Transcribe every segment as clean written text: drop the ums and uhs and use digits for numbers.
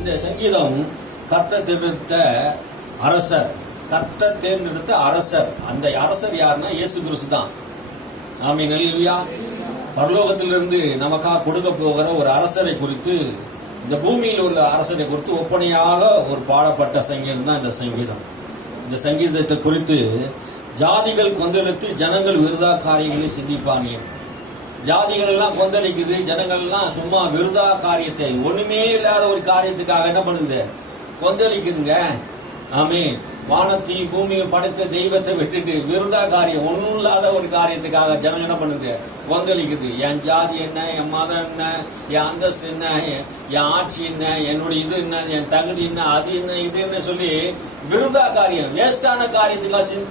இந்த சங்கீதம் கர்த்தர் தேர்ந்தெடுத்த அரசர், கர்த்தர் தேர்ந்தெடுத்த அரசர். அந்த அரசர் யாருன்னா இயேசு கிறிஸ்து தான். ஆமென், அல்லேலூயா. பரலோகத்திலிருந்து நமக்காக கொடுக்க போகிற ஒரு அரசரை குறித்து, இந்த பூமியில் உள்ள அரசரை குறித்து ஒப்பனையாக ஒரு பாடப்பட்ட சங்கீதம் தான் இந்த சங்கீதம். இந்த சங்கீதத்தை குறித்து ஜாதிகள் கொந்தளித்து ஜனங்கள் விருதா காரியங்களை சிந்திப்பாங்க. ஜாதிகள் எல்லாம் கொந்தளிக்குது, ஜனங்கள் எல்லாம் சும்மா விருதா காரியத்தை, ஒண்ணுமே இல்லாத ஒரு காரியத்துக்காக என்ன பண்ணுது, கொந்தளிக்குதுங்க. ஆமே, வானத்தையும் பூமியும் படைத்த தெய்வத்தை விட்டுட்டு விருதா காரியம், ஒன்றும் இல்லாத ஒரு காரியத்துக்காக ஜனங்க என்ன பண்ணுது, கொந்தளிக்குது. என் ஜாதி என்ன, என் மதம் என்ன, என் அந்தஸ்து என்ன, என் ஆட்சி என்ன, என்னுடைய இது என்ன, என் தகுதி என்ன, அது என்ன, இது என்ன சொல்லி விருதா காரியம், வேஸ்டான காரியத்துக்காக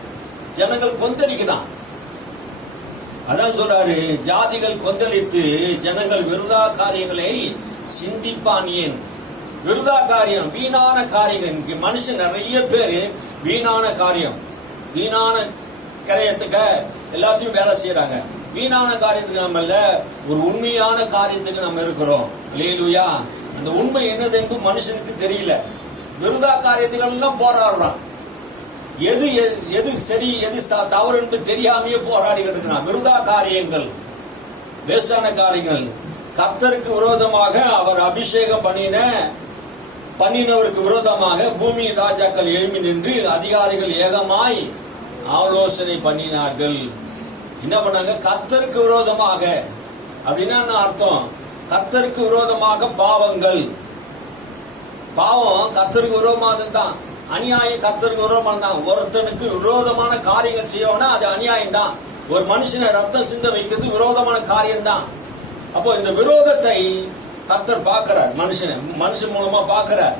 ஜனங்கள் கொந்தளிக்குதான். அதான் சொல்றாரு, ஜாதிகள் கொந்தளித்து ஜனங்கள் விருதா காரியங்களை சிந்திப்பான். ஏன் விருதா காரியம், வீணான காரியங்கள். மனுஷன் நிறைய பேரு வீணான காரியம், வீணான காரியத்துக்கு எல்லாத்தையும் வேலை செய்யறாங்க. வீணான காரியத்துக்கு நம்ம இல்ல, ஒரு உண்மையான காரியத்துக்கு நம்ம இருக்கிறோம். அல்லேலூயா. அந்த உண்மை என்னது என்று மனுஷனுக்கு தெரியல. விருதா காரியத்துகள் எல்லாம் போராடுறான். எது எது சரி எது தவறு என்று தெரியாமையே போராடி இருக்கிறான். விருதா காரியங்கள், வேஸ்டான காரியங்கள். கர்த்தருக்கு விரோதமாக அவர் அபிஷேகம் பண்ணினவருக்கு விரோதமாக பூமி ராஜாக்கள் எழும்பி நின்று அதிகாரிகள் ஏகமாய் ஆலோசனை பண்ணினார்கள். என்ன பண்ணாங்க, கர்த்தருக்கு விரோதமாக. அப்படின்னா என்ன அர்த்தம், கர்த்தருக்கு விரோதமாக பாவங்கள், பாவம் கர்த்தருக்கு விரோதமாக தான், அநியாயம் கர்த்தருக்கு விரோதமாக தான். ஒருத்தனுக்கு விரோதமான காரியங்கள் செய்யணும்னா அது அநியாயம் தான். ஒரு மனுஷனை ரத்தம் சிந்த வைக்கிறது விரோதமான காரியம் தான். அப்போ இந்த விரோதத்தை கர்த்தர் பார்க்கிறார், மனுஷன் மூலமா பார்க்கிறார்.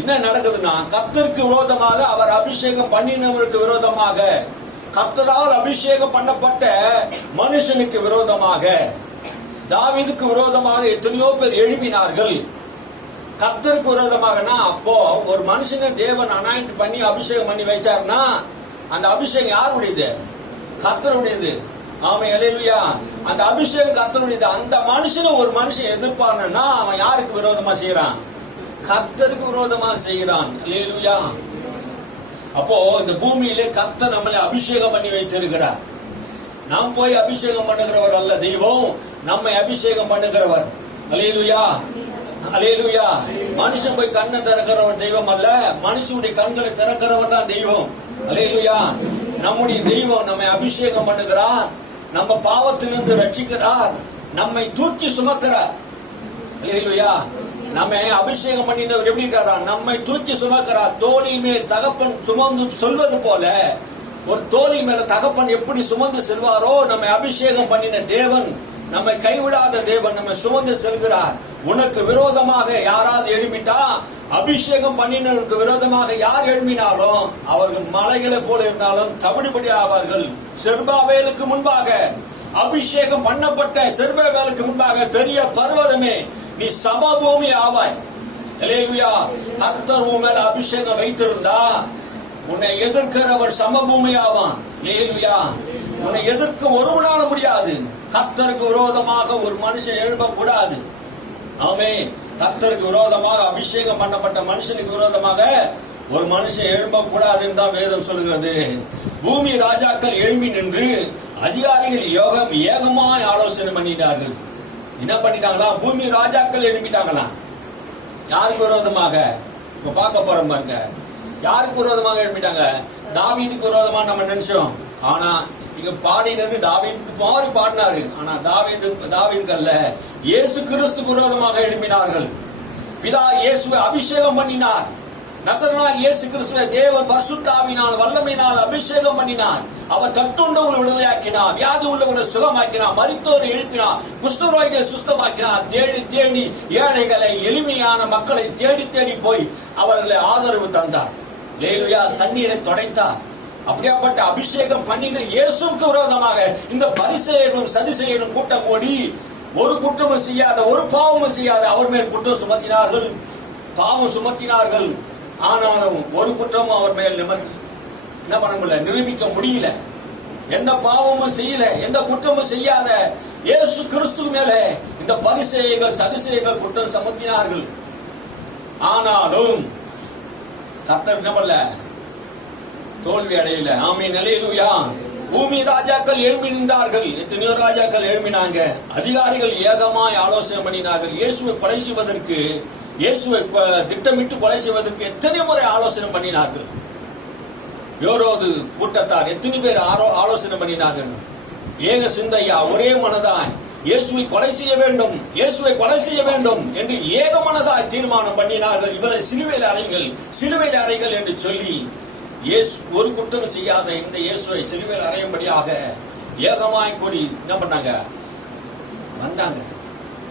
என்ன நடக்குதுன்னா, கர்த்தருக்கு விரோதமாக அவர் அபிஷேகம் பண்ணினவருக்கு விரோதமாக, கர்த்தரால் அபிஷேகம் பண்ணப்பட்ட மனுஷனுக்கு விரோதமாக, தாவீதுக்கு விரோதமாக எத்தனையோ பேர் எழுப்பினார்கள். கர்த்தருக்கு விரோதமாகனா, அப்போ ஒரு மனுஷனை தேவன் அனாயிண்ட் பண்ணி அபிஷேகம் பண்ணி வச்சாருன்னா அந்த அபிஷேகம் யாருடையது, கர்த்தருடையது. ஆமென், அல்லேலூயா. அந்த அபிஷேகம் கர்த்தருடையது. அந்த மனுஷனை ஒரு மனுஷன் எதிர்ப்பானா அவன் யாருக்கு விரோதமா செய்யறான், கர்த்தருக்கு விரோதமா செய்கிறான். அல்லேலூயா. அப்போ இந்த பூமியிலே கர்த்தர் நம்மளை அபிஷேகம் பண்ணி வைத்திருக்கிறார். நாம் போய் அபிஷேகம் பண்ணுகிறவர் அல்ல தெய்வம், நம்மை அபிஷேகம் பண்ணுகிறவர். அல்லேலூயா, அல்லேலூயா. மனுஷன் போய் கண்ணை திறக்கிறவர் தெய்வம் அல்ல, மனுஷனுடைய கண்களை திறக்கிறவர் தான் தெய்வம். அல்லேலூயா. நம்முடைய தெய்வம் நம்மை அபிஷேகம் பண்ணுகிறார், நம்ம பாவத்திலிருந்து ரட்சிக்கிறார், நம்மை தூக்கி சுமக்கிறார். அல்லேலூயா. நம்மை அபிஷேகம் பண்ணினவர் எப்படி இருக்கிறார், நம்மை தூக்கி சுமக்கிறார். தோழி மேல் தகப்பன் சுமந்து சொல்வது போல, ஒரு தோழி மேல தகப்பன் எப்படி சுமந்து செல்வாரோ, நம்மை அபிஷேகம் பண்ணின தேவன், நம்மை கைவிடாத தேவன் நம்மை சுமந்து செல்கிறார். உனக்கு விரோதமாக யாராவது எழுப்பிட்டா, அபிஷேகம் பண்ணினவருக்கு விரோதமாக யார் எழுப்பினாலும் அவர்கள் மலைகளை போல இருந்தாலும் தவிடுபடி ஆவார்கள். செருபாபேலுக்கு முன்பாக, அபிஷேகம் பண்ணப்பட்ட செருபாபேலுக்கு முன்பாக, பெரிய பர்வதமே நீ சமபூமி ஆவாய். அல்லேலூயா. கர்த்தர் உன் மேல அபிஷேகம் வைத்திருந்தா உன்னை எதிர்க்கிறவர் சமபூமி ஆவான். அல்லேலூயா. உன்னை எதிர்க்க ஒருவனால முடியாது. கர்த்தருக்கு விரோதமாக ஒரு மனுஷன் எழுப்பக்கூடாது. ஆமென். கர்த்தருக்கு விரோதமாக அபிஷேகம் பண்ணப்பட்ட மனுஷனுக்கு விரோதமாக ஒரு மனுஷன் எழும்பக்கூடாதுன்னு தான் வேதம் சொல்கிறது. பூமி ராஜாக்கள் எழும்பி நின்று அதிகாரிகள் ஏகமாய் ஆலோசனை பண்ணிட்டார்கள். என்ன பண்ணிட்டாங்களா, பூமி ராஜாக்கள் எழுப்பிட்டாங்களா. யாருக்கு விரோதமாக, இப்ப பார்க்க போறோம் பாருங்க. யாருக்கு விரோதமாக எழுப்பிட்டாங்க, தாவீதுக்கு விரோதமா நம்ம நினைச்சோம். ஆனா இங்க பாடினது தாவீதுக்கு பாரி பாடினாரு. ஆனா தாவீதுக்கு அல்ல, இயேசு கிறிஸ்துக்கு விரோதமாக எழுப்பினார்கள். பிதா இயேசுவை அபிஷேகம் பண்ணினார். நசரேயனாகிய இயேசு கிறிஸ்துவை தேவன் பரிசுத்த ஆவியினால் வல்லமையினால் அபிஷேகம் பண்ணினார். அவர் கட்டுண்டவர்களை விடுதலையாக்கினார், வியாதி உள்ளவர்களை சுகமாக்கினார், மரித்தோரை எழுப்பினார், குஷ்டரோகிகளை சுஸ்தமாக்கினார். தேடி தேடி ஏழைகளை, எளிமையான மக்களை தேடி தேடி போய் அவர்களை ஆதரவு தந்தார். அல்லேலூயா. கண்ணீரை துடைத்தார். அப்படியாப்பட்ட அபிஷேகம் பண்ணின இயேசுக்கு விரோதமாக இந்த பரிசேயரும் சதுசேயரும் கூட்டம் கூடி ஒரு குற்றமும் செய்யாத, ஒரு பாவமும் செய்யாத அவர் மேல் குற்றம் சுமத்தினார்கள், பாவம் சுமத்தினார்கள். ஆனாலும் ஒரு குற்றமும் அவர் மேல் என்ன பண்ண முடியல, நிரூபிக்க முடியல. எந்த பாவமும் செய்யல, எந்த குற்றமும் செய்யாத இயேசு கிறிஸ்து மேலே இந்த பரிசேயர்கள் சதுசேயர்கள் குற்றம் சுமத்தினார்கள். ஆனாலும் கர்த்தர் என்ன பண்ணல, தோல்வி அடையல. ஆமென், அல்லேலூயா. பூமி ராஜாக்கள் எழும்பி நின்றார்கள். எத்தனையோ ராஜாக்கள் எழும்பினாங்க. அதிகாரிகள் ஏகமாய் ஆலோசனை பண்ணினார்கள். இயேசுவை கொலை செய்வதற்கு, இயேசுவை திட்டமிட்டு கொலை செய்வதற்கு எத்தனை முறை ஆலோசனை பண்ணினார்கள். யோரோது கூட்டத்தார் எத்தனை பேர் ஆலோசனை பண்ணினார்கள். ஏக சிந்தையா, ஒரே மனதாய் இயேசுவை கொலை செய்ய வேண்டும், இயேசுவை கொலை செய்ய வேண்டும் என்று ஏக மனதாய் தீர்மானம் பண்ணினார்கள். இவரை சிலுவையில் அறையுங்கள், சிலுவையில் அறையுங்கள் என்று சொல்லி இயேசு ஒரு குற்றம் செய்யாத இந்த இயேசுவை சிலுவையில் அறையும்படியாக ஏகமாய் கூடி என்ன பண்ணாங்க, வந்தாங்க.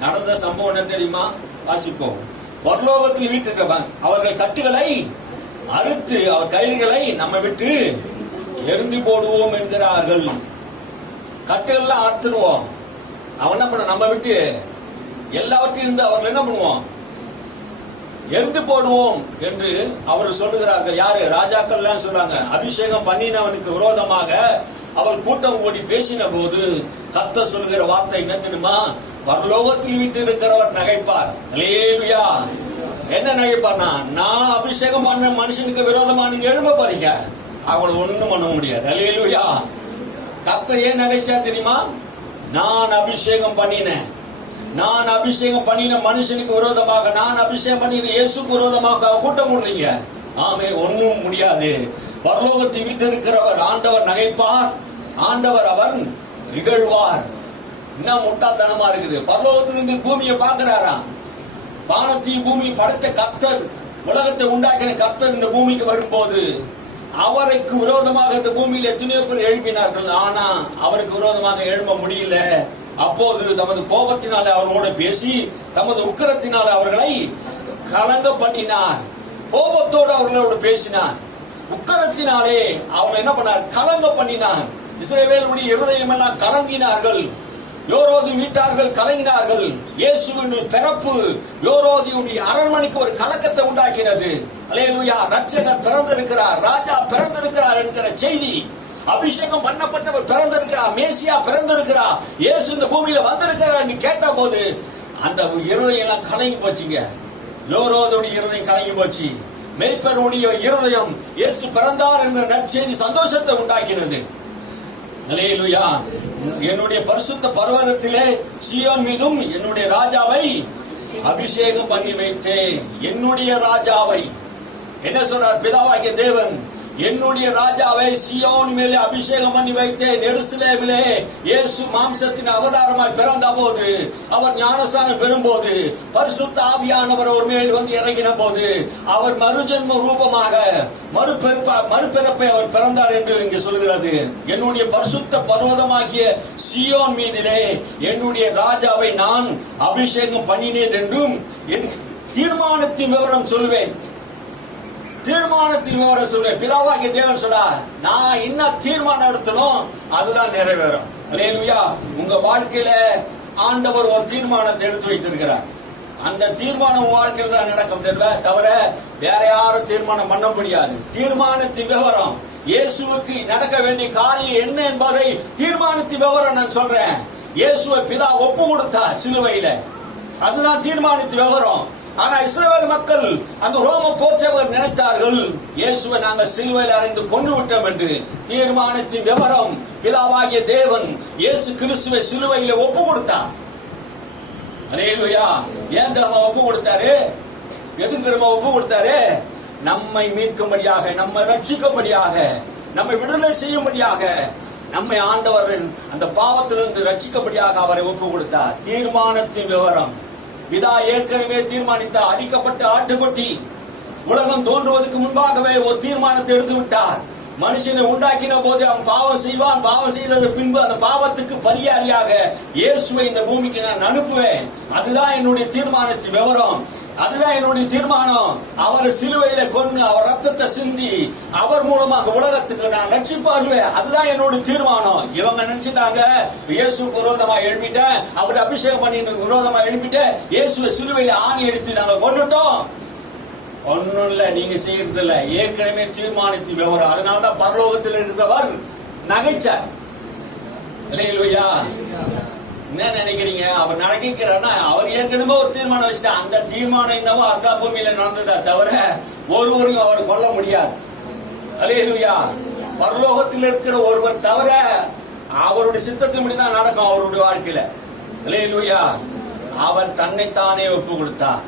நடந்த சம்பவம் என்ன தெரியுமா? வாசிப்போம். பரலோகத்தில் வீட்டிருக்க அவர்கள் கட்டுகளை அறுத்து அவர் கயிறுகளை நம்ம விட்டு எரிந்து போடுவோம் என்கிறார்கள். கட்டுகள்லாம் அறுத்துடுவோம், அவன் என்ன பண்ண, நம்ம விட்டு எல்லாவற்றையும் இருந்து அவர்கள் என்ன பண்ணுவோம், எரிந்து போடுவோம் என்று அவர் சொல்லுகிறார்கள். யாரு? ராஜாக்கள் எல்லாம் சொல்றாங்க. அபிஷேகம் பண்ணினவனுக்கு விரோதமாக அவள் கூட்டம் கூடி பேசின போது கர்த்தர் சொல்லுகிற வார்த்தை என்ன தெரியுமா? பரலோகத்தில் விட்டு இருக்கிறவர் நகைப்பார். அல்லேலூயா. என்ன நகைப்பார்னா, நான் அபிஷேகம் பண்ண மனுஷனுக்கு விரோதமா நீங்க எழும்ப போறீங்க, அவங்களை ஒண்ணும் பண்ண முடியாது. அல்லேலூயா. கர்த்தர் ஏன் நகைச்சா தெரியுமா? நான் அபிஷேகம் பண்ணினேன், நான் அபிஷேகம் பண்ணின மனுஷனுக்கு விரோதமாக, நான் அபிஷேகம் பண்ணின இயேசுக்கு விரோதமாக கூட்டம் கூடுறீங்க. ஆமே, ஒன்னும் முடியாது. பரலோகத்தை விட்டு இருக்கிறவர் ஆண்டவர் நகைப்பார், ஆண்டவர் அவர் இகழ்வார். இன்னும் முட்டாள்தனமா இருக்குது. பரலோகத்திலிருந்து பூமியை பார்க்கிறாராம். வானத்தையும் பூமியை படைத்த கர்த்தர், உலகத்தை உண்டாக்கின கர்த்தர் இந்த பூமிக்கு வரும்போது அவருக்கு விரோதமாக இந்த பூமியில் எத்தனையோ பேர் எழுப்பினார்கள். ஆனா அவருக்கு விரோதமாக எழும்ப முடியல. அப்போது தமது கோபத்தினாலே அவர்களோட பேசி தமது உக்கிரத்தினாலே அவர்களை கலங்க பண்ணினார். கோபத்தோடு அவர்களோடு பேசினார், உக்கிரத்தினாலே அவர்கள் என்ன பண்ணார், கலங்க பண்ணினார். இஸ்ரவேலுடைய இருதயம் எல்லாம் கலங்கினார்கள். யோரோதி வீட்டார்கள் கலங்கினார்கள். இயேசுவின் பிறப்பு யோரோதியுடைய அரண்மனைக்கு ஒரு கலக்கத்தை உண்டாக்கினது. அல்லேலூயா. ரட்சகர் பிறந்திருக்கிறார், ராஜா பிறந்திருக்கிறார் என்கிற செய்தி, அபிஷேகம் பண்ணப்பட்டவர் பிறந்திருக்கிறார், மேசியா பிறந்திருக்கிறார், இயேசு இந்த பூமியில வந்திருக்கிறார் என்று கேட்ட போது அந்த இருதயம் எல்லாம் கலங்கி போச்சுங்க. யோரோதுடைய இருதயம் கலங்கி போச்சு. மேய்ப்பருடைய இருதயம் இயேசு பிறந்தார் என்கிற நற்செய்தி சந்தோஷத்தை உண்டாக்கினது. அல்லேலூயா. என்னுடைய பரிசுத்த பர்வதத்திலே சீயோன் மீதும் என்னுடைய ராஜாவை அபிஷேகம் பண்ணி வைத்தேன். என்னுடைய ராஜாவை என்ன சொன்னார் பிதாவாகிய தேவன்? என்னுடைய ராஜாவை சீயோன் மேலே அபிஷேகம் பண்ணி வைத்தேன். எருசலேமிலே இயேசு மாம்சத்தின் அவதாரமாய் பிறந்த போது, அவர் ஞானஸ்நானம் பெறும்போது, பரிசுத்த ஆவியானவர் அவர் மேல் வந்து இறங்கின போது, அவர் மறுஜென்ம ரூபமாக மறுபிறப்பை அவர் பிறந்தார் என்று இங்கே சொல்கிறது. என்னுடைய பரிசுத்த பர்வதமாகிய சீயோன் மீதிலே என்னுடைய ராஜாவை நான் அபிஷேகம் பண்ணினேன் என்றும் என் தீர்மானத்தின் விவரம் சொல்வேன். தீர்மானத்தின் விவரம் சொல்வேன். பிதாவாகிய தேவன் சொல்றார், நான் என்ன தீர்மானம் எடுத்தனும் அதுதான் நிறைவேறும். அல்லேலூயா. உங்க வாழ்க்கையில ஆண்டவர் ஒரு தீர்மானத்தை எடுத்து வைத்திருக்கிறார். அந்த தீர்மானம் வாழ்க்கையில் தான் நடக்கும் தவிர வேற யாரும் தீர்மானம் பண்ண முடியாது. தீர்மானத்தின் விவரம், இயேசுவுக்கு நடக்க வேண்டிய காரியம் என்ன என்பதை தீர்மானத்தின் விவரம் நான் சொல்றேன். இயேசுவை பிதா ஒப்பு கொடுத்தார் சிலுவையில, அதுதான் தீர்மானத்தின் விவரம். ஆனா இஸ்ரவேல் மக்கள், அந்த ரோம போர்ச்சவர் நினைத்தார்கள், இயேசுவை நாங்கள் சிலுவையில் அறைந்து கொண்டு விட்டோம் என்று. தீர்மானத்தின் விவரம், பிதாவாகிய தேவன் இயேசு கிறிஸ்துவை சிலுவையில ஒப்பு கொடுத்தார். அல்லேலூயா. ஏன் திரும்ப ஒப்பு கொடுத்தாரு? எதுக்கு திரும்ப ஒப்பு கொடுத்தாரு? நம்மை மீட்கும்படியாக, நம்மை ரட்சிக்கும்படியாக, நம்மை விடுதலை செய்யும்படியாக, நம்மை ஆண்டவர் அந்த பாவத்திலிருந்து ரட்சிக்கும்படியாக அவரை ஒப்பு கொடுத்தார். தீர்மானத்தின் விவரம். பிதா ஏற்கனவே தீர்மானித்த அடிக்கப்பட்ட ஆட்டுக்குட்டி உலகம் தோன்றுவதற்கு முன்பாகவே ஒரு தீர்மானத்தை எடுத்து விட்டார். மனுஷனை உண்டாக்கின போது அவன் பாவம் செய்வான், பாவம் செய்தது பின்பு அந்த பாவத்துக்கு பரிகாரியாக இயேசுவை இந்த பூமிக்கு நான் அனுப்புவேன். அதுதான் என்னுடைய தீர்மானத்தின் விவரம், அதுதான் என்னுடைய தீர்மானம். அவர் சிலுவையில கொண்டு அவர் ரத்தத்தை சிந்தி அவர் மூலமாக உலகத்துக்கு நான் ரட்சிப்பாருவேன். அதுதான் என்னோட தீர்மானம். இவங்க நினைச்சிட்டாங்க, இயேசுக்கு விரோதமா எழுப்பிட்டேன், அவர் அபிஷேகம் பண்ணி விரோதமா எழுப்பிட்டேன், இயேசுவை சிலுவையில ஆணி எடுத்து நாங்க கொண்டுட்டோம். ஒன்னும் இல்ல, நீங்க செய்யறது இல்ல, ஏற்கனவே தீர்மானத்தின் விவரம். அதனாலதான் பரலோகத்தில் இருக்கிறவர் நகைச்சார். அல்லேலூயா. என்ன நினைக்கிறீங்க? அவர் நடக்கிறார்னா அவர் ஏற்கனவே ஒரு தீர்மானம் வச்சுட்டா. அந்த தீர்மானம் என்னவோ அதான் பூமியில நடந்ததா தவிர ஒருவரையும் அவர் கொல்ல முடியாது. அல்லேலூயா. பரலோகத்தில் இருக்கிற ஒருவர் தவிர அவருடைய சித்தத்தின்படி தான் நடக்கும் அவருடைய வாழ்க்கையில. அல்லேலூயா. அவர் தன்னைத்தானே ஒப்பு கொடுத்தார்.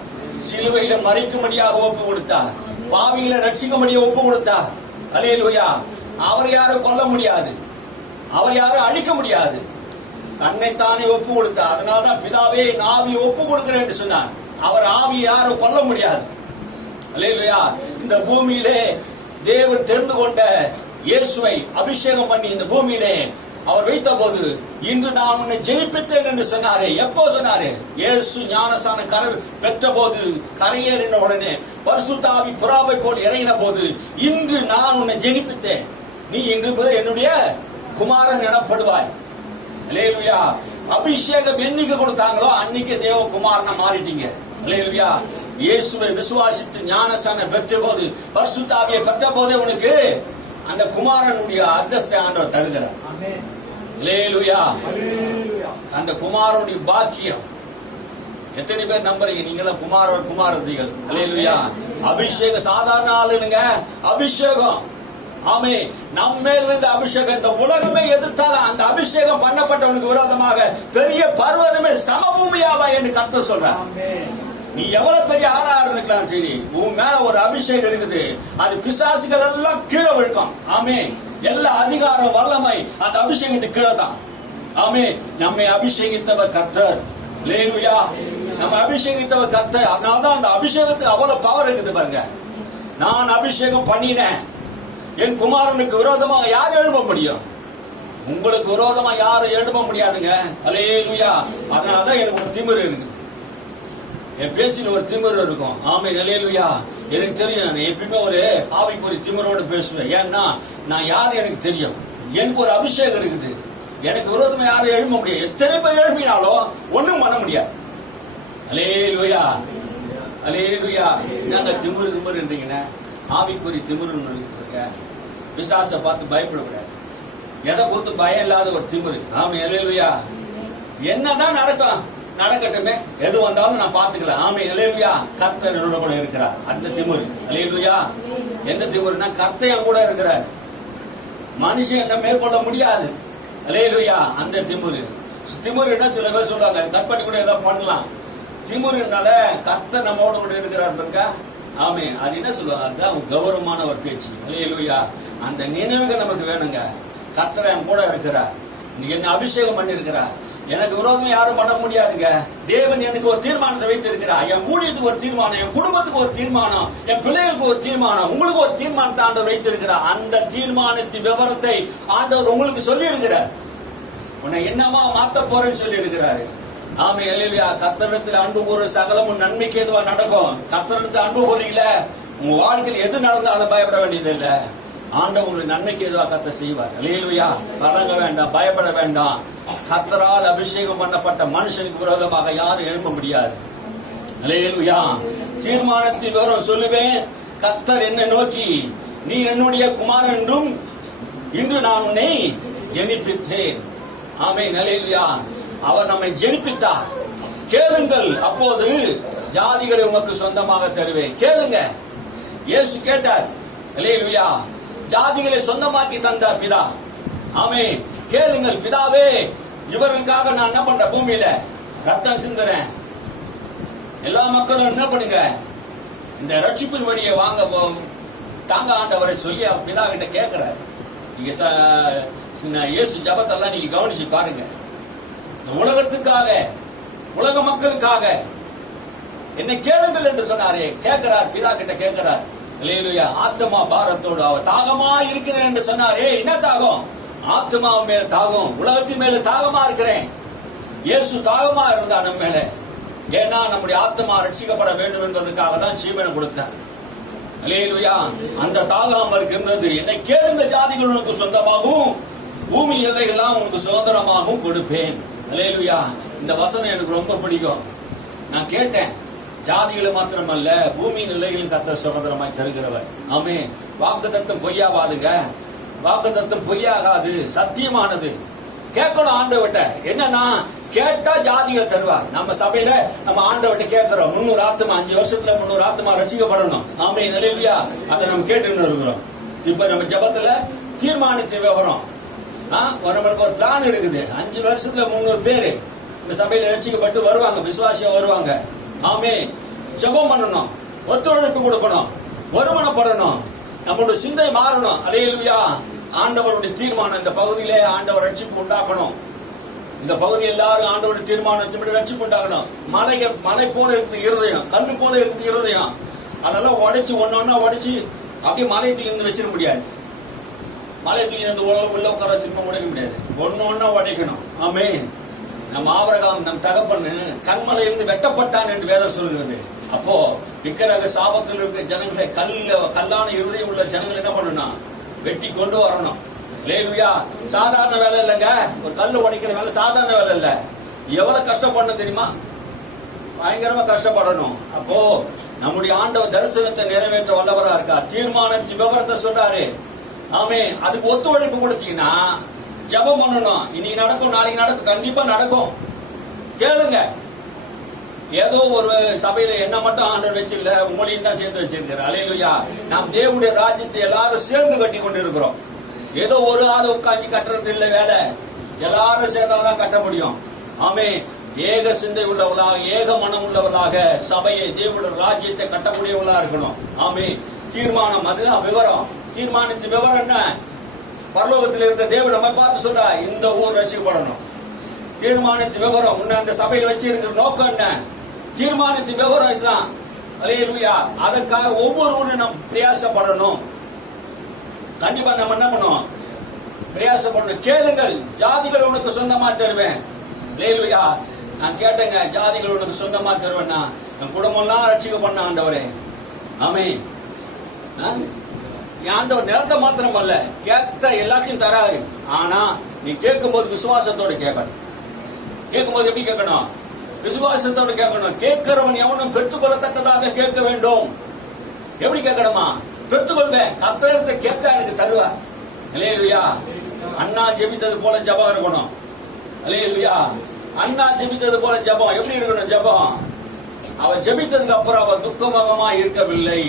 சிலுவையில மறிக்கும்படியாக ஒப்பு கொடுத்தார். பாவிகளை ரட்சிக்கும்படியாக ஒப்பு கொடுத்தார். அல்லேலூயா. அவர் யாரும் கொல்ல முடியாது, அவர் யாரும் அழிக்க முடியாது. தன்னைத்தானே ஒப்பு கொடுத்தார். அதனால்தான் பிதாவே ஆவியை ஒப்பு கொடுக்கிறேன் என்று சொன்னார். அவர் ஆவியை யாரும் கொல்ல முடியாது. அல்லேலூயா. இந்த பூமியிலே தேவன் தெரிந்து கொண்ட இயேசுவை அபிஷேகம் பண்ணி இந்த பூமியிலே அவர் வைத்த போது, இன்று நான் உன்னை ஜெயிப்பித்தேன் என்று சொன்னாரே. எப்போ சொன்னாரு? இயேசு ஞானசான கரை பெற்ற போது, கரையேறின உடனே பரிசுத்த ஆவி புறாவை போல் இறங்கின போது, இன்று நான் உன்னை ஜெயிப்பித்தேன், நீ இன்று முதல் என்னுடைய குமாரன் எனப்படுவாய். அல்லேலூயா. அபிஷேகம் என்னைக்கு கொடுத்தாங்களோ அன்னைக்கு தேவ குமாரனா மாறிட்டீங்க. அல்லேலூயா. இயேசுவை விசுவாசித்து ஞானசான பெற்ற போது, பரிசுத்த ஆவியை பெற்ற போதே உனக்கு அந்த குமாரனுடைய அந்தஸ்தை ஆண்டவர் தருகிறார். அல்லேலூயா. அந்த குமாரனுடைய பாக்கியம் எத்தனை பேர் நம்புறீங்க? நீங்களாம் குமாரதிகள். அல்லேலூயா. அபிஷேகம் சாதாரண ஆள் இல்லைங்க, அபிஷேகம். ஆமே. நம்மேல் இருந்த அபிஷேகம் இந்த உலகமே எதிர்த்தாலும் அந்த அபிஷேகம் பண்ணப்பட்டவனுக்கு விரோதமாக பெரிய பர்வதமே சமபூமியாவா என்று கர்த்தர் சொல்றார். நீ எவ்வளவு பெரிய ஆளா இருக்கலாம் சரி, உன் மேல ஒரு அபிஷேகம் இருக்குது, அது பிசாசுகள் எல்லாம் கீழே விழுக்கும். ஆமே. எல்லா அதிகாரம் வல்லமை அந்த அபிஷேகத்துக்கு கீழே தான். ஆமே. நம்மை அபிஷேகித்தவர் கர்த்தர். அல்லேலூயா. நம்ம அபிஷேகித்தவர் கர்த்தர். அதனால்தான் அந்த அபிஷேகத்துக்கு அவ்வளவு பவர் இருக்குது பாருங்க. நான் அபிஷேகம் பண்ணினேன், என் குமாரனுக்கு விரோதமாக யார் எழுப்ப முடியும்? உங்களுக்கு விரோதமா யாரும் எழுப்ப முடியாதுங்க. அல்லேலூயா. அதனாலதான் எனக்கு ஒரு திமிரு இருக்குது, என் பேச்சில் ஒரு திமிரு இருக்கும். ஆமே. அல்லேலூயா. எனக்கு தெரியும், நான் எப்பயுமே ஒரு ஆவிக்குரிய திமிரோடு பேசுவேன். ஏன்னா நான் யார் எனக்கு தெரியும், எனக்கு ஒரு அபிஷேகம் இருக்குது. எனக்கு விரோதமா யாரும் எழுப்ப முடியாது. எத்தனை பேர் எழுப்பினாலும் ஒண்ணும் பண்ண முடியாது. அல்லேலூயா. அல்லேலூயா. என்னங்க திமிருன்றீங்கன்னா, ஆவிக்குரிய திமிரு. பிசாசை பார்த்து பயப்படக்கூடாது. எதை பொறுத்து பயம் இல்லாத ஒரு திமிரு. ஆமே. அல்லேலூயா. என்னதான் நடக்கும் நடக்கட்டுமே, எது வந்தாலும் நான் பார்த்துக்கலாம். ஆமே. அல்லேலூயா. கர்த்தர் என்னோட கூட இருக்கிறார். அந்த திமிரு. அல்லேலூயா. எந்த திமிருனா கர்த்தர் கூட இருக்கிறார், மனுஷன் என்ன மேற்கொள்ள முடியாது. அல்லேலூயா. அந்த திமிரு. திமிருன்னா சில பேர் சொல்றாங்க கற்பனை கூட ஏதாவது பண்ணலாம். திமிருனால கர்த்தர் நம்மோட கூட இருக்கிறார். ஆமே. அது என்ன சொல்லுவாங்க, அதுதான் கௌரவமான ஒரு பேச்சு. அல்லேலூயா. அந்த நினைவுகள் நமக்கு வேணுங்க. கர்த்தர் என் கூட இருக்கிறார், நீ என்ன அபிஷேகம் பண்ணி இருக்கிறார், எனக்கு விரோதம் யாரும் பண்ண முடியாதுங்க. தேவன் எனக்கு ஒரு தீர்மானத்தை வைத்து இருக்கிறார். என் ஊழியத்துக்கு ஒரு தீர்மானம், என் குடும்பத்துக்கு ஒரு தீர்மானம், என் பிள்ளைகளுக்கு ஒரு தீர்மானம், உங்களுக்கு ஒரு தீர்மானத்தை ஆண்டவர் வைத்திருக்கிறார். அந்த தீர்மானத்தின் விவரத்தை ஆண்டவர் உங்களுக்கு சொல்லி இருக்கிறார். உன்னை என்னமா மாத்த போறேன்னு சொல்லி இருக்கிறாரு. ஆமே. அல்லேலூயா. கர்த்தரிடத்தில் அன்பு கூற சகலமும் நன்மைக்கு எதுவா நடக்கும். கர்த்தரிடத்தில் அன்பு கூறீங்கள, உங்க வாழ்க்கையில் எது நடந்தாலும் பயப்பட வேண்டியது இல்லை. ஆண்டவர் உங்களுக்கு நன்மைக்கு எதுவா கர்த்தர் செய்வார். அல்லேலூயா. கலங்க வேண்டாம், பயப்பட வேண்டாம். கர்த்தரால் அபிஷேகம் பண்ணப்பட்ட மனுஷனுக்கு விரோதமாக யாரும் எழும்ப முடியாது. அல்லேலூயா. தீர்மானத்தின் விவரம் சொல்லுவேன். கர்த்தர் என்னை நோக்கி, நீ என்னுடைய குமாரன் என்றும் இன்று நான் உன்னை ஜெனிப்பித்தேன். ஆமே. அல்லேலூயா. அவர் நம்மை ஜெனிப்பித்தார். கேளுங்கள், அப்போது ஜாதிகளை உமக்கு சொந்தமாக தருவேன். கேளுங்க. இயேசு கேட்டார். அல்லேலூயா. ஜாதிகளை சொந்தமாக்கி தந்தார் பிதா. ஆமே. கேளுங்கள். பிதாவே, இவர்களுக்காக நான் என்ன பண்றேன், பூமியில ரத்தம் சிந்துறேன். எல்லா மக்களும் என்ன பண்ணுங்க, இந்த ரட்சிப்பின் வழியை வாங்க தாங்க ஆண்டவரை சொல்லி பிதா கிட்ட கேட்கிறார். நீங்க இயேசு ஜபத்தெல்லாம் நீங்க கவனிச்சு பாருங்க. இந்த உலகத்துக்காக, உலக மக்களுக்காக என்னை கேளுங்கள் என்று சொன்னாரே. கேட்கிறார், பிதா கிட்ட கேட்கிறார். அல்லேலூயா. ஆத்மா பாரத்தோடு அவர் தாகமா இருக்கிறேன் என்று சொன்னாரே. என்ன தாகம்? ஆத்மா மேல தாகம், உலகத்தின் மேல தாகமா இருக்கிறேன். இயேசு தாகமா இருந்தா நம்ம மேல. ஏன்னா நம்முடைய ஆத்மா ரட்சிக்கப்பட வேண்டும் என்பதற்காக தான் ஜீவனை கொடுத்தார். அல்லேலூயா. அந்த தாகம் அவருக்கு இருந்தது. என்னை கேளுங்க, ஜாதிகள் உனக்கு சொந்தமாகவும் பூமி எல்லைகள்லாம் உனக்கு சுதந்திரமாகவும் கொடுப்பேன். அல்லேலூயா. இந்த வசனம் எனக்கு ரொம்ப பிடிக்கும். நான் கேட்டேன், ஜாதிகளை மாத்திரமல்ல பூமியின் எல்லைகளும் கர்த்தர் சுதந்திரமாய் தருகிறவர். ஆமே. வாக்குத்தத்தம் பொய்யாவாதுங்க, வாக்குத்தத்தம் பொய்யாகாது, சத்தியமானது. கேட்கணும் ஆண்டவர்கிட்ட. என்னன்னா கேட்டா ஜாதிகள் தருவார். நம்ம சபையில நம்ம ஆண்டவர்கிட்ட கேட்கிறோம், 300 ஆத்மா 5 வருஷத்துல 300 ஆத்மா ரட்சிக்கப்படணும். ஆமென், அல்லேலூயா. அதை நம்ம கேட்டுன்னு இருக்கிறோம். இப்ப நம்ம ஜெபத்துல தீர்மானித்த விவரம், நம்மளுக்கு ஒரு பிளான் இருக்குது. 5 வருஷத்துல 300 பேரு இந்த சபையில ரட்சிக்கப்பட்டு வருவாங்க, விசுவாசியா வருவாங்க. ஆமென். ஜெபம் பண்ணணும், ஒத்துழைப்பு கொடுக்கணும், ஒருமனப்படணும், நம்மளுடைய சிந்தை மாறணும். அல்லேலூயா. ஆண்டவருடைய தீர்மானம், இந்த பகுதியிலே ஆண்டவர் ரட்சிப்பு உண்டாக்கணும். இந்த பகுதி எல்லாரும் ஆண்டவருடைய தீர்மானத்தின்படி ரட்சிப்பு உண்டாக்கணும். மலை போல இருக்குது இருதயம், கல்லு போல இருக்குது இருதயம். அதெல்லாம் உடைச்சு ஒன்னொன்னா உடைச்சு அப்படியே மலை தூக்கி இருந்து வச்சிட முடியாது. மலை தூக்கி இந்த உள்ள உட்கார வச்சிருப்போம், உடைக்க முடியாது. ஒன்னொன்னா உடைக்கணும். ஆமென். நம்ம ஆபிரகாம் நம் தகப்பன் கண்மலையிலிருந்து வெட்டப்பட்டான் என்று வேதம் சொல்கிறது. அப்போ விக்கிரக சாபத்தில் இருக்கிற ஜனங்களை கல்லான இருதயம் உள்ள ஜனங்கள் என்ன பண்ணணும்? வெட்டி கொண்டு வரணும். அல்லேலூயா. சாதாரண வேலை இல்லைங்க. ஒரு கல்லு உடைக்கிற வேலை சாதாரண வேலை இல்ல. எவ்வளவு கஷ்டப்படணும் தெரியுமா? பயங்கரமா கஷ்டப்படணும். அப்போ நம்முடைய ஆண்டவர் தரிசனத்தை நிறைவேற்ற வல்லவரா இருக்கா. தீர்மானத்தின் விவரத்தை சொல்றாரு. ஆமென். அதுக்கு ஒத்துழைப்பு கொடுத்தீங்கன்னா ஜெபம் பண்ணணும். இன்னைக்கு நடக்கும், நாளைக்கு நடக்கும், கண்டிப்பா நடக்கும். கேளுங்க. ஏதோ ஒரு சபையில என்ன மட்டும் ஆண்டவர் வச்சிருக்கல, உங்களையும் தான் சேர்ந்து வச்சிருக்கிறார். அல்லேலூயா. நாம் தேவனுடைய ராஜ்யத்தை எல்லாரும் சேர்ந்து கட்டி கொண்டு இருக்கிறோம். ஏதோ ஒரு ஆள் உட்காந்து கட்டுறது இல்லை வேலை. எல்லாரும் சேர்ந்தாதான் கட்ட முடியும். ஆமென். ஏக சிந்தை உள்ளவர்களாக, ஏக மனம் உள்ளவர்களாக சபையை, தேவனுடைய ராஜ்யத்தை கட்டக்கூடியவர்களா இருக்கணும். ஆமென். தீர்மானம், அதுதான் விவரம். தீர்மானத்தின் விவரம் என்ன? பரலோகத்தில் இருக்கிற தேவன் நம்ம பார்த்து சொல்றா, இந்த ஊர் ரட்சிக்கப்படணும். தீர்மானத்தின் விவரம் உன்னை அந்த சபையில் வச்சிருக்கிற நோக்கம் என்ன? தீர்மானத்தின் விவரம் இதுதான். அல்லேலூயா. அதற்காக ஒவ்வொருவரும் நாம் பிரயாசப்படணும். கண்டிப்பா நம்ம என்ன பண்ணுவோம்? பிரயாசப்படணும். கேளுங்கள், ஜாதிகள் உனக்கு சொந்தமா தருவேன். அல்லேலூயா. நான் கேட்டேங்க, ஜாதிகள் உனக்கு சொந்தமா தருவேன்னா என் குடும்பம்லாம் ரட்சிக்கப்பட ஆண்டவரே. ஆமென். ஆண்டவர் நிலத்தை மாத்திரம் அல்ல, கேட்ட எல்லாத்தையும் தராரு. ஆனா நீ கேட்கும்போது விசுவாசத்தோட கேட்கணும். கேட்கும்போது எப்படி கேட்கணும்? விசுவாசத்தோட கேட்கணும். கேட்கிறவன் எவனும் பெற்றுக்கொள்ளத்தக்கதாக கேட்க வேண்டும். எப்படி கேட்கணுமா? பெற்றுக்கொள்வேன். கர்த்தரிடத்தை கேட்டா எனக்கு தருவார். அல்லேலூயா. அண்ணா ஜெபித்தது போல ஜெபம் இருக்கணும். அல்லேலூயா. அண்ணா ஜெபித்தது போல ஜெபம் எப்படி இருக்கணும்? ஜெபம் அவ ஜெபித்ததுக்கு அப்புறம் அவ துக்கமுகமா இருக்கவில்லை.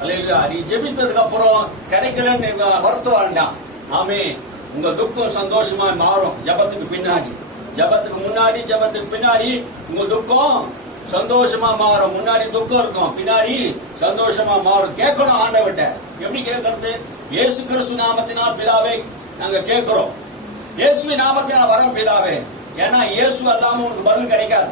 அல்லேலூயா. நீ ஜெபித்ததுக்கு அப்புறம் கிடைக்கலன்னு வருத்தம் வேண்டாம். ஆமென். உங்க துக்கம் சந்தோஷமா மாறும். ஜெபத்துக்கு பின்னாடி, ஜெபத்துக்கு முன்னாடி, ஜெபத்துக்கு பின்னாடி உங்க துக்கம் சந்தோஷமா மாறும். முன்னாடி துக்கம் இருக்கும், பின்னாடி சந்தோஷமா மாறும். கேட்கணும் ஆண்டவர்கிட்ட. எப்படி கேட்கறது? இயேசு கிறிஸ்து நாமத்தினால் பிதாவே நாங்க கேட்கிறோம். இயேசுவின் நாமத்தினால் வரம் பிதாவே. ஏன்னா இயேசு அல்லாம உனக்கு பதில் கிடைக்காது.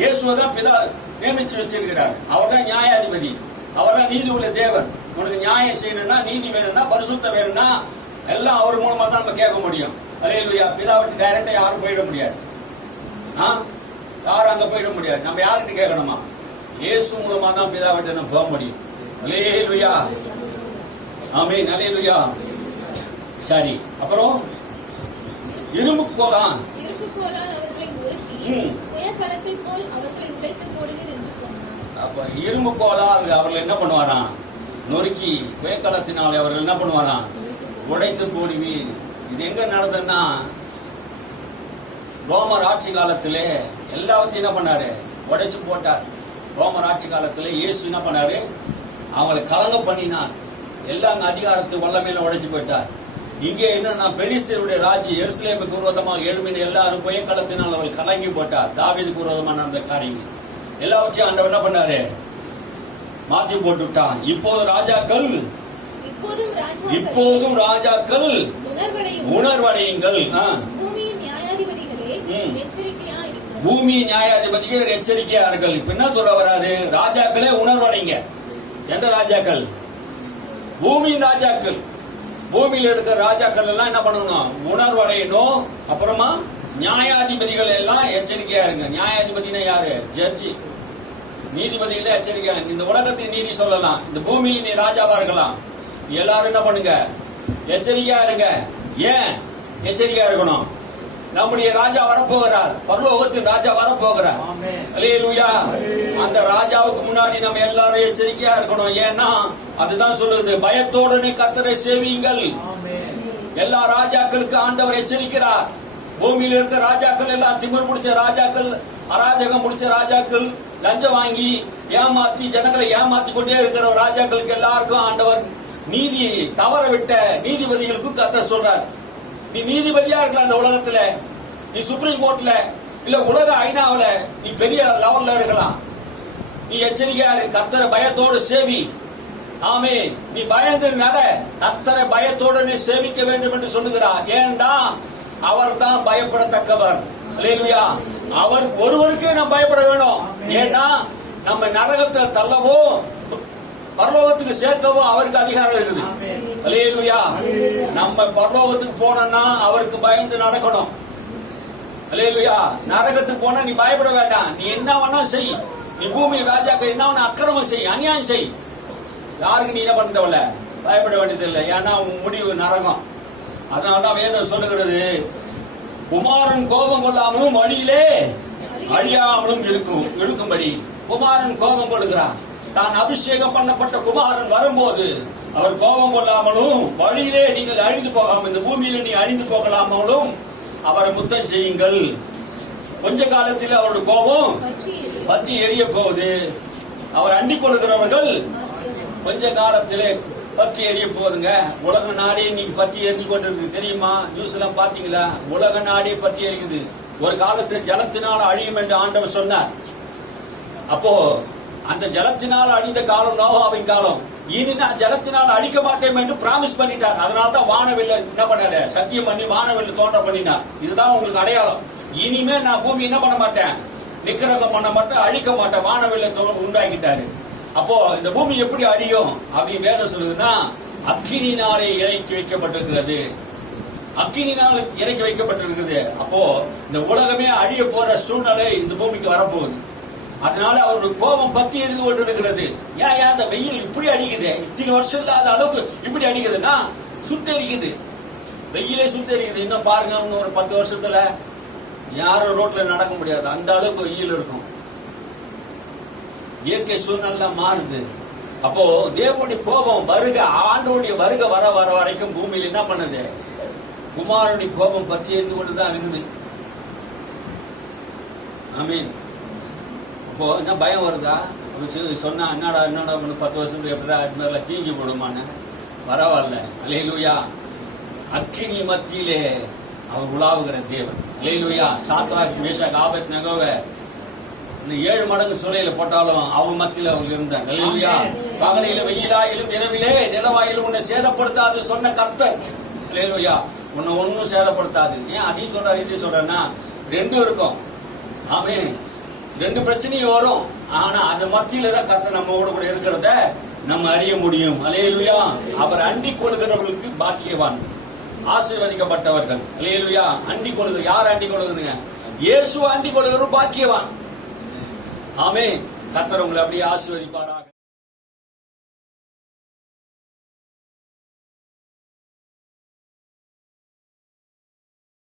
இயேசுவை தான் பிதா நியமிச்சு வச்சிருக்கிறார். அவர் தான் நியாயாதிபதி, அவர் தான் நீதி உள்ள தேவன். உனக்கு நியாயம் செய்யணும்னா, நீதி வேணும்னா, பரிசுத்தம் வேணும்னா எல்லாம் அவர் மூலமா தான் நம்ம கேட்க முடியும். அல்லேலூயா. பிதாவிட்டு டைரக்டா யாரும் போயிட முடியாது. யாரும் அங்க போயிட முடியாது. நம்ம யார்கிட்ட கேட்கணுமா? இயேசு மூலமா தான் பிதாவிட்டு நம்ம போக முடியும். அல்லேலூயா. ஆமென். அல்லேலூயா. சரி, அப்புறம் இரும்பு கோலால் அவர்களை நொறுக்கி புயக்கலத்தைப் போல் அவர்களை உடைத்து போடுவீர் என்று சொன்னார். அப்ப இரும்பு கோலால் அவர்கள் என்ன பண்ணுவாராம்? நொறுக்கி புயக்கலத்தினால் அவர்கள் என்ன பண்ணுவாராம்? உடைத்து போடுவீர். இது எங்க நடந்ததுன்னா, ரோமர் ஆட்சி காலத்திலே எல்லாத்தையும் என்ன பண்ணாரு? உடைச்சு போட்டார். ரோமர் ஆட்சி காலத்திலே இயேசு என்ன பண்ணாரு? அவங்களை கலங்க பண்ணினார். எல்லாம் அதிகாரத்து வல்லமையில உடைச்சு போயிட்டார். இங்கே என்ன, பெலிஸ்தருடைய ராஜ்யம் எருசலேமுக்கு விரோதமாக எழுமின எல்லாரும் புயக்கலத்தினால் அவள் கலங்கி போட்டார். தாவீதுக்கு விரோதமாக நடந்த காரியங்கள் எல்லாவற்றையும் ஆண்டவர் என்ன பண்ணாரு? மாற்றி போட்டு விட்டார். இப்போதும் ராஜாக்கள் உணர்வடையுங்கள். பூமியின் நியாயாதிபதிகள் எச்சரிக்கையா இருங்கள். இப்ப என்ன சொல்ல வராரு? ராஜாக்களே உணர்வடைங்க. எந்த ராஜாக்கள்? பூமியின் ராஜாக்கள். பூமியில இருக்கிற ராஜாக்கள் எல்லாம் என்ன பண்ணணும்? உணர்வடையணும். அப்புறமா நியாயாதிபதிகள் எல்லாம் எச்சரிக்கையா இருங்க. நியாயாதிபதினா யாரு? ஜட்ஜி, நீதிபதிகள எச்சரிக்கையா. இந்த உலகத்தின் நீதி சொல்லலாம், இந்த பூமியில் நீ ராஜாவா இருக்கலாம். எல்லாரும் என்ன பண்ணுங்க? எச்சரிக்கையா இருங்க. ஏன் எச்சரிக்கையா இருக்கணும்? நம்முடைய ராஜா வரப்போகிறார். பரலோகத்தின் ராஜா வரப்போகிறார். அல்லேலூயா. அந்த ராஜாவுக்கு முன்னாடி நம்ம எல்லாரும் எச்சரிக்கையா இருக்கணும். ஏன்னா அதுதான் சொல்லுது, பயத்தோடனே கர்த்தரை சேவியுங்கள். எல்லா ராஜாக்களுக்கு ஆண்டவர் எச்சரிக்கிறார். பூமியில இருக்க ராஜாக்கள் எல்லாம் திமிர் பிடிச்ச ராஜாக்கள், அராஜகம் பிடிச்ச ராஜாக்கள், லஞ்சம் வாங்கி ஏமாத்தி ஜனங்களை ஏமாத்தி கொண்டே இருக்கிற ராஜாக்களுக்கு எல்லாருக்கும் ஆண்டவர் நீதியை தவற விட்ட நீதிபதிகளுக்கும் கர்த்தர் சொல்றார், நீ நீதிபதியா இருக்கலாம் அந்த உலகத்துல, நீ சுப்ரீம் கோர்ட்ல இல்ல உலக ஐநாவுல நீ பெரிய லெவல்ல இருக்கலாம், நீ எச்சரிக்கையா இரு, கர்த்தரை பயத்தோடு சேவி. ஆமே, நீ பயந்து நட, கர்த்தரை பயத்தோடு நீ சேவிக்க வேண்டும் என்று சொல்லுகிறார். ஏண்டா அவர் தான் பயப்படத்தக்கவர். அல்லேலூயா. அவர் ஒருவருக்கே நாம் பயப்பட வேணும். ஏன்னா நம்ம நரகத்தை தள்ளவோ பரலோகத்துக்கு சேர்க்கவோ அவருக்கு அதிகாரம் இருக்குது. அல்லேலூயா. நம்ம பரலோகத்துக்கு போனோம்னா அவருக்கு பயந்து நடக்கணும். அல்லேலூயா. நரகத்துக்கு போனா நீ பயப்பட வேண்டாம், நீ என்ன வேணா செய், நீ பூமி ராஜாக்கள் என்ன வேணா அக்கிரமம் செய், அநியாயம் செய், யாருக்கு நீ என்ன பண்ண பயப்பட வேண்டியதில்லை. ஏன்னா உன் முடிவு நரகம். அதனால்தான் வேதம் சொல்லுகிறது, குமாரன் கோபம் கொள்ளாமலும் வழியிலே அழியாமலும் இருக்கும்படி. குமாரன் கோபம் கொள்கிறான். தான் அபிஷேகம் பண்ணப்பட்ட குமாரன் வரும்போது அவர் கோபம் கொள்ளாமலும் வழியிலே நீங்கள் அழிந்து போகாமல், இந்த பூமியில நீ அழிந்து போகலாமலும் அவரை முத்தம் செய்யுங்கள். கொஞ்ச காலத்தில் அவருடைய கோபம் பற்றி எரிய போகுது. அவர் அண்டிக் கொள்கிறவர்கள் கொஞ்ச காலத்திலே பற்றி எரிய போகுதுங்க. உலக நாடே இன்னைக்கு பற்றி எரிஞ்சு கொண்டு இருக்கு, தெரியுமா? நியூஸ் எல்லாம் பாத்தீங்களா? உலக நாடே பற்றி எரிக்குது. ஒரு காலத்தில் ஜலத்தினால் அழியும் என்று ஆண்டவர் சொன்னார். அப்போ அந்த ஜலத்தினால் அழிந்த காலம் நோவாவின் காலம். இனி நான் ஜலத்தினால் அழிக்க மாட்டேன் என்று பிராமிஸ் பண்ணிட்டார். அதனால்தான் வானவில் என்ன பண்ணாரு, சத்தியம் பண்ணி வானவில் தோன்ற பண்ணினார். இதுதான் உங்களுக்கு அடையாளம். இனிமே நான் பூமி என்ன பண்ண மாட்டேன், நிக்கிரகம் பண்ண மாட்டேன், அழிக்க மாட்டேன், வானவில் உண்டாக்கிட்டாரு. அப்போ இந்த பூமி எப்படி அழியும் அப்படின்னு வேதம் சொல்லுதுன்னா, அக்கினினாலே இறக்கி வைக்கப்பட்டிருக்கிறது. அக்கினினால் இறக்கி வைக்கப்பட்டிருக்குது. அப்போ இந்த உலகமே அழிய போற சூழ்நிலை இந்த பூமிக்கு வரப்போகுது. அதனால அவருடைய கோபம் பற்றி எரிந்து கொண்டிருக்கிறது. ஏன் அந்த வெயில் இப்படி அடிக்குது, இத்தனை வருஷம் இல்லாத அளவுக்கு இப்படி அடிக்குதுன்னா சுட்டெரிக்குது, வெயிலே சுட்டெரிக்குது. இன்னும் பாருங்க, இன்னும் ஒரு 10 வருஷத்துல யாரும் ரோட்ல நடக்க முடியாது, அந்த அளவுக்கு வெயில் இருக்கும். இயற்கை சூழ்நிலை மாறுது. அப்போ தேவனுடைய கோபம் வருக, ஆண்டவருடைய வருகை வர வர வரைக்கும் பூமியில் என்ன பண்ணுது, குமாரனுடைய கோபம் பற்றி எரிந்து கொண்டுதான் இருக்குது. ஆமீன். அப்போ என்ன பயம் வருதா? சொன்னா என்னடா 10 வருஷத்துக்கு எப்படிடா இருந்தால தீங்கி போடுமான்னு. பரவாயில்ல. அல்லேலூயா. அக்கினி மத்தியிலே அவர் உலாவுகிற தேவன். அல்லேலூயா. சாத்ராக் மேஷாக் ஆபேத்நேகோவை 7 மடங்கு சூளையில போட்டாலும் அவன் மத்தியில் அவங்க இருந்தாங்க. அல்லேலூயா. பகலில வெயிலாயிலும் இரவிலே நிலவாயிலும் உன்னை சேதப்படுத்தாது சொன்ன கர்த்தர். அல்லேலூயா. உன்னை ஒன்னும் சேதப்படுத்தாது. ஏன் அதையும் சொல்றாரு இதையும் சொல்றேன்னா, ரெண்டும் இருக்கும். ஆமே, 2 பிரச்சனையும் வரும். ஆனா அது மத்தியில தான் கர்த்தர் நம்ம கூட இருக்கிறத நம்ம அறிய முடியும். அல்லேலூயா. அவர் அண்டிக் கொள்கிறவர்களுக்கு பாக்கியவான், ஆசீர்வதிக்கப்பட்டவர்கள். அல்லேலூயா. அண்டிக் கொள்ளுது. யார் அண்டிக் கொள்ளுதுங்க? இயேசு அண்டிக் கொள்கிறவர் பாக்கியவான். ஆமே. கர்த்தர் உங்களை அப்படியே ஆசீர்வதிப்பாராக.